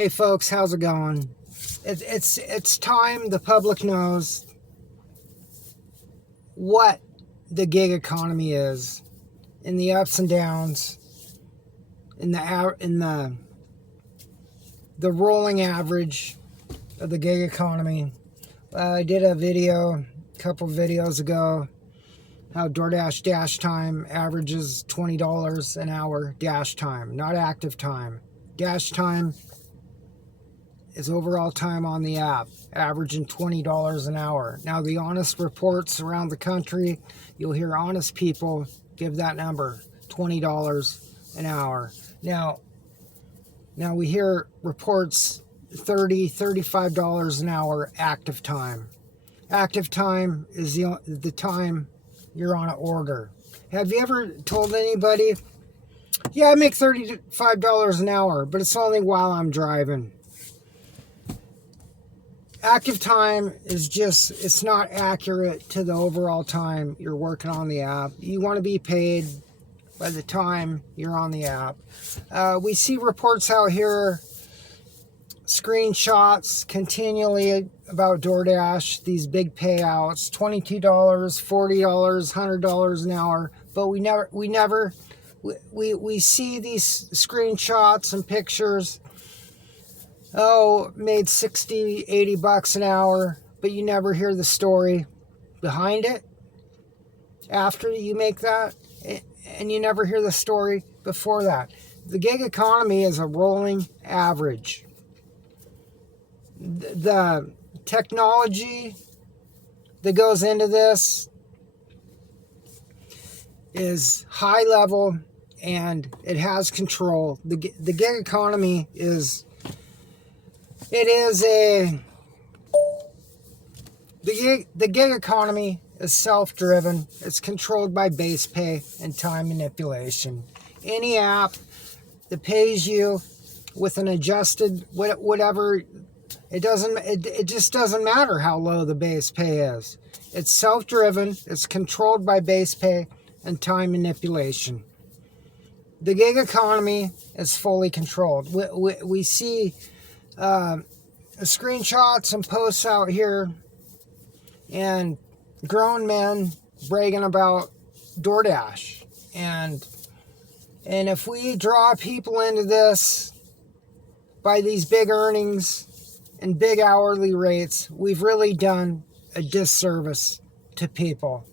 Hey folks, how's it going? It's time the public knows what the gig economy is, in the ups and downs, in the rolling average of the gig economy. I did a video a couple videos ago how DoorDash dash time averages $20 an hour dash time, not active time. Dash time is overall time on the app, averaging $20 an hour. Now, the honest reports around the country, you'll hear honest people give that number, $20 an hour. Now we hear reports $30, $35 an hour active time. Active time is the time you're on an order. Have you ever told anybody, yeah, I make $35 an hour, but it's only while I'm driving? Active time is just, it's not accurate to the overall time you're working on the app. You want to be paid by the time you're on the app. We see reports out here, screenshots continually about DoorDash, these big payouts, $22, $40, $100 an hour, but we see these screenshots and pictures. Oh, made 60, 80 bucks an hour, but you never hear the story behind it after you make that, and you never hear the story before that. The gig economy is a rolling average. The technology that goes into this is high level, and it has control. The gig economy is... The gig economy is self-driven. It's controlled by base pay and time manipulation. Any app that pays you with an adjusted whatever, it just doesn't matter how low the base pay is. It's self-driven. It's controlled by base pay and time manipulation. The gig economy is fully controlled. We see screenshots and posts out here, and grown men bragging about DoorDash, and if we draw people into this by these big earnings and big hourly rates, we've really done a disservice to people.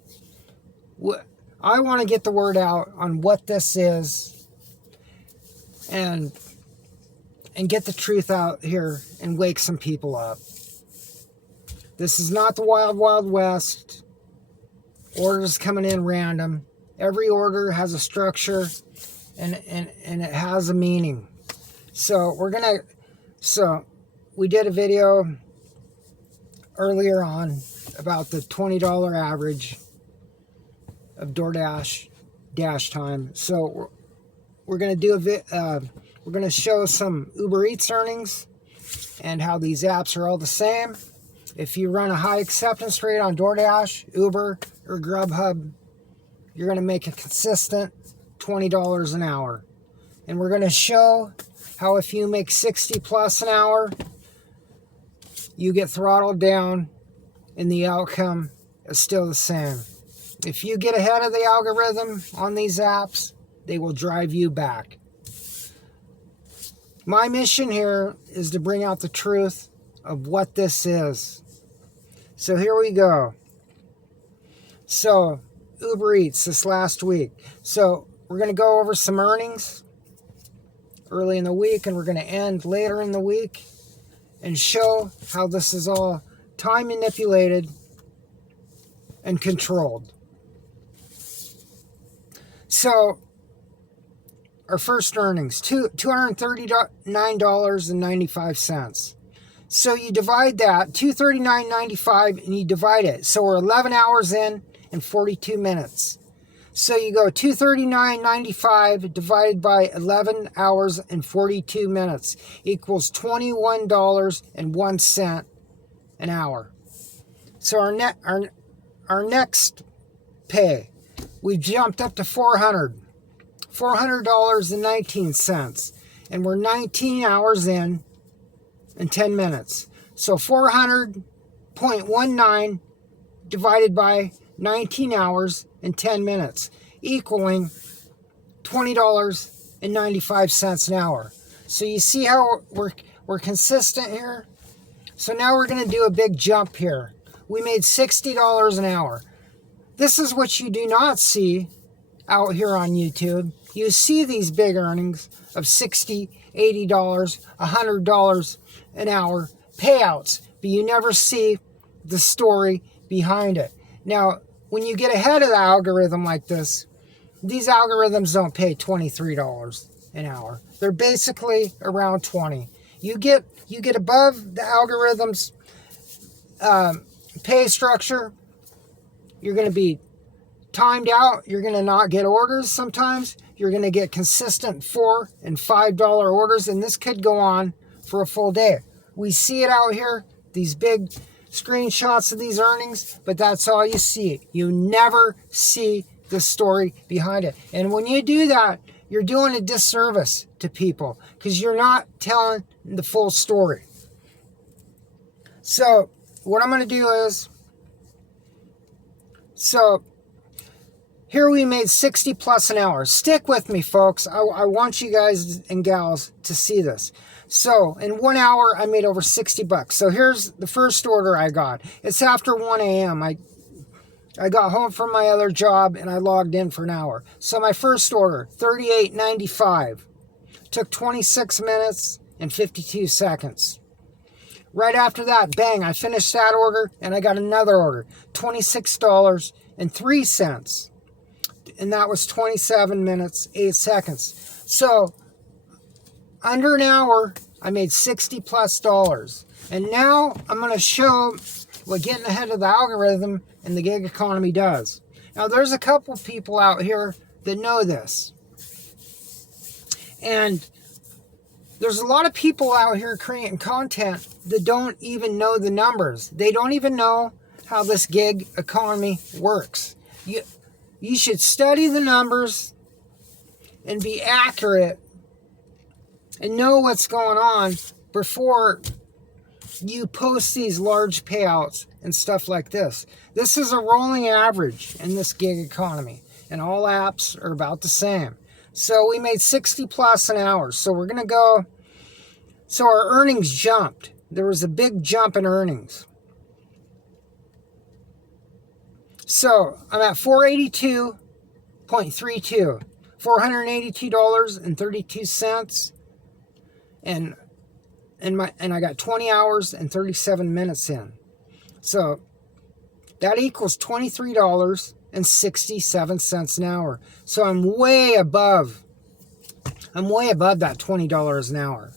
I want to get the word out on what this is, and get the truth out here and wake some people up. This is not the wild, wild west. Orders coming in random. Every order has a structure, and it has a meaning. So we did a video earlier on about the $20 average of DoorDash dash time. So we're going to do we're going to show some Uber Eats earnings and how these apps are all the same. If you run a high acceptance rate on DoorDash, Uber, or Grubhub, you're going to make a consistent $20 an hour. And we're going to show how if you make 60 plus an hour, you get throttled down and the outcome is still the same. If you get ahead of the algorithm on these apps, they will drive you back. My mission here is to bring out the truth of what this is. So here we go. So Uber Eats this last week. So we're going to go over some earnings early in the week, and we're going to end later in the week and show how this is all time manipulated and controlled. So our first earnings, $239.95. So you divide that, $239.95, and you divide it. So we're 11 hours in and 42 minutes. So you go $239.95 divided by 11 hours and 42 minutes equals $21.01 an hour. So our next pay, we jumped up to $400.19, and we're 19 hours in in 10 minutes. So 400.19 divided by 19 hours in 10 minutes, equaling $20.95 an hour. So you see how we're consistent here? So now we're going to do a big jump here. We made $60 an hour. This is what you do not see out here on YouTube. You see these big earnings of $60, $80, $100 an hour payouts, but you never see the story behind it. Now, when you get ahead of the algorithm like this, these algorithms don't pay $23 an hour. They're basically around 20. You get above the algorithm's pay structure, you're going to be timed out. You're going to not get orders sometimes. You're going to get consistent $4 and $5 orders, and this could go on for a full day. We see it out here, these big screenshots of these earnings, but that's all you see. You never see the story behind it. And when you do that, you're doing a disservice to people because you're not telling the full story. So what I'm going to do is, so here we made 60 plus an hour. Stick with me, folks. I want you guys and gals to see this. So in 1 hour, I made over 60 bucks. So here's the first order I got. It's after 1 a.m. I got home from my other job and I logged in for an hour. So my first order, $38.95. Took 26 minutes and 52 seconds. Right after that, bang, I finished that order and I got another order, $26.03. And that was 27 minutes, 8 seconds. So under an hour, I made $60 plus. And now I'm going to show what getting ahead of the algorithm and the gig economy does. Now, there's a couple people out here that know this. And there's a lot of people out here creating content that don't even know the numbers. They don't even know how this gig economy works. You should study the numbers and be accurate and know what's going on before you post these large payouts and stuff like this. This is a rolling average in this gig economy, and all apps are about the same. So we made 60 plus an hour. So we're going to go, so our earnings jumped. There was a big jump in earnings. So I'm at $482.32, $482.32, and I got 20 hours and 37 minutes in. So that equals $23.67 an hour. So I'm way above that $20 an hour.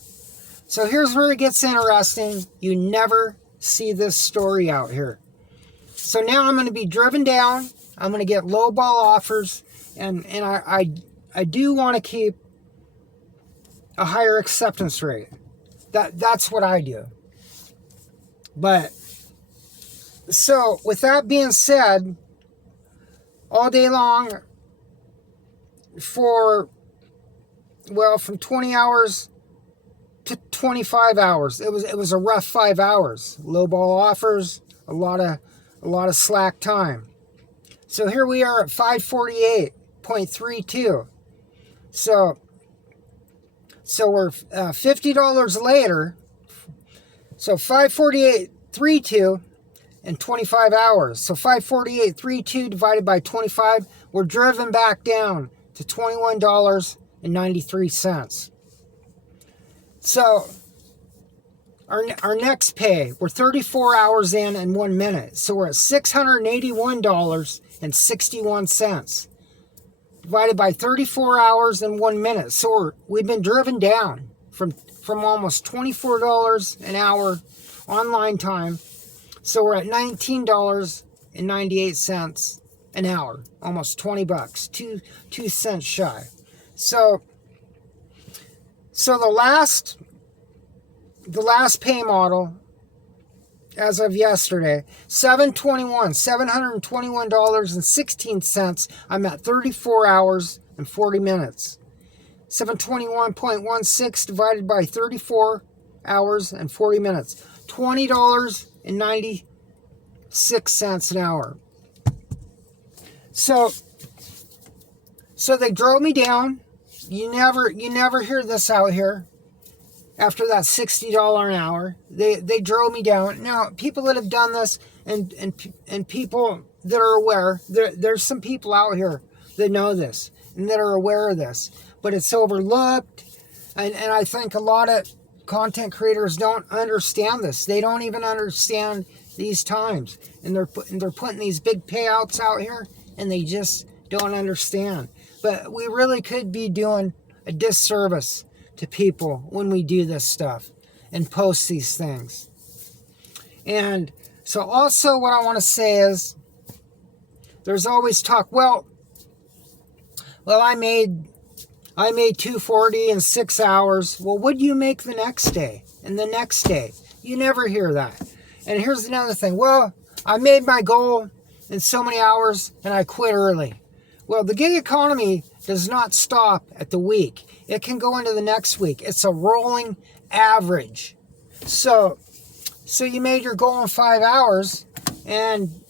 So here's where it gets interesting. You never see this story out here. So now I'm going to be driven down. I'm going to get low ball offers, and I do want to keep a higher acceptance rate. That's what I do. But so with that being said, all day long from 20 hours to 25 hours, it was a rough 5 hours. Low ball offers, a lot of slack time. So here we are at 548.32. So we're $50 later. So 548.32 in 25 hours. So 548.32 divided by 25, we're driven back down to $21.93. So our next pay, we're 34 hours in 1 minute. So we're at $681.61 divided by 34 hours and 1 minute. So we've been driven down from almost $24 an hour online time. So we're at $19.98 an hour, almost 20 bucks, 2 cents shy. So the last pay model as of yesterday, $721.16. I'm at 34 hours and 40 minutes. 721.16 divided by 34 hours and 40 minutes. $20.96 an hour. So they drove me down. You never hear this out here. After that $60 an hour, they drove me down. Now, people that have done this and people that are aware, there's some people out here that know this and that are aware of this, but it's overlooked. And I think a lot of content creators don't understand this. They don't even understand these times, and they're putting these big payouts out here, and they just don't understand. But we really could be doing a disservice to people when we do this stuff and post these things. And so also what I want to say is, there's always talk, well I made $240 in 6 hours. Well, what do you make the next day and the next day? You never hear that. And here's another thing. Well, I made my goal in so many hours and I quit early. Well, the gig economy does not stop at the week. It can go into the next week. It's a rolling average. So you made your goal in 5 hours, and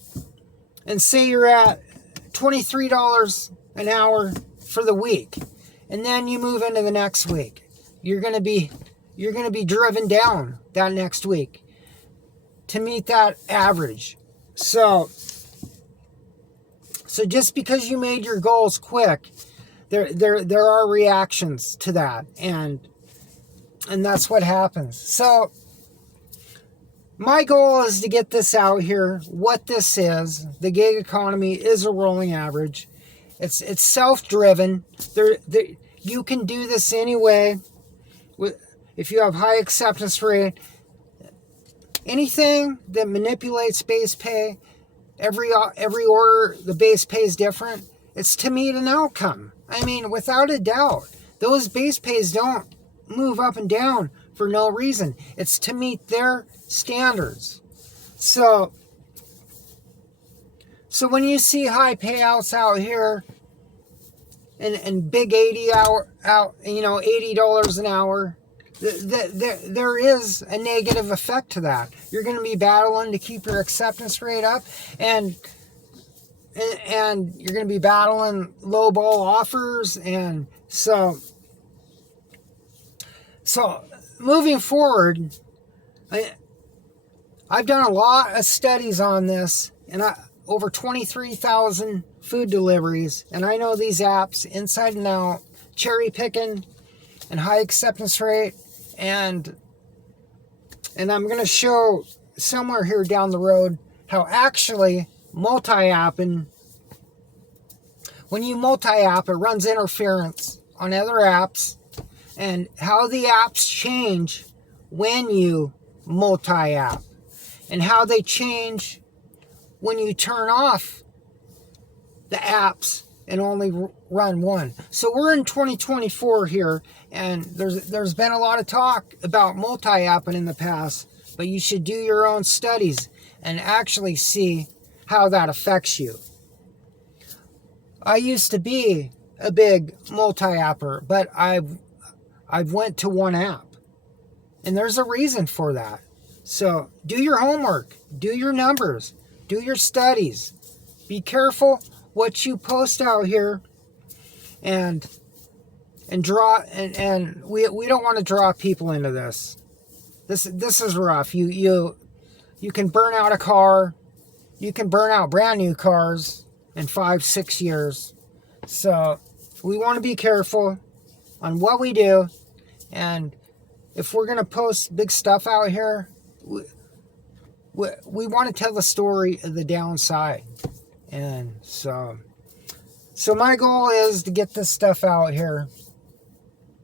say you're at $23 an hour for the week, and then you move into the next week. You're gonna be driven down that next week to meet that average. So just because you made your goals quick, there are reactions to that, and that's what happens. So my goal is to get this out here, what this is. The gig economy is a rolling average. It's self-driven. You can do this anyway. If you have high acceptance rate, anything that manipulates base pay, every order, the base pay is different. It's to meet an outcome. I mean, without a doubt, those base pays don't move up and down for no reason. It's to meet their standards. So when you see high payouts out here and big $80 an hour, there is a negative effect to that. You're going to be battling to keep your acceptance rate up, and you're going to be battling low ball offers. And so moving forward, I've done a lot of studies on this, and over 23,000 food deliveries, and I know these apps inside and out, cherry picking and high acceptance rate, and I'm going to show somewhere here down the road how actually multi-apping, when you multi-app, it runs interference on other apps, and how the apps change when you multi-app, and how they change when you turn off the apps and only run one. So we're in 2024 here, and there's been a lot of talk about multi-apping in the past, but you should do your own studies and actually see how that affects you. I used to be a big multi-apper, but I've went to one app, and there's a reason for that. So do your homework, do your numbers, do your studies, be careful what you post out here, and draw, and we don't want to draw people into this. This is rough. You can burn out a car, you can burn out brand new cars in 5-6 years. So we want to be careful on what we do, and if we're going to post big stuff out here, we want to tell the story of the downside. And so my goal is to get this stuff out here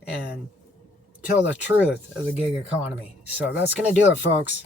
and tell the truth of the gig economy. So that's going to do it, folks.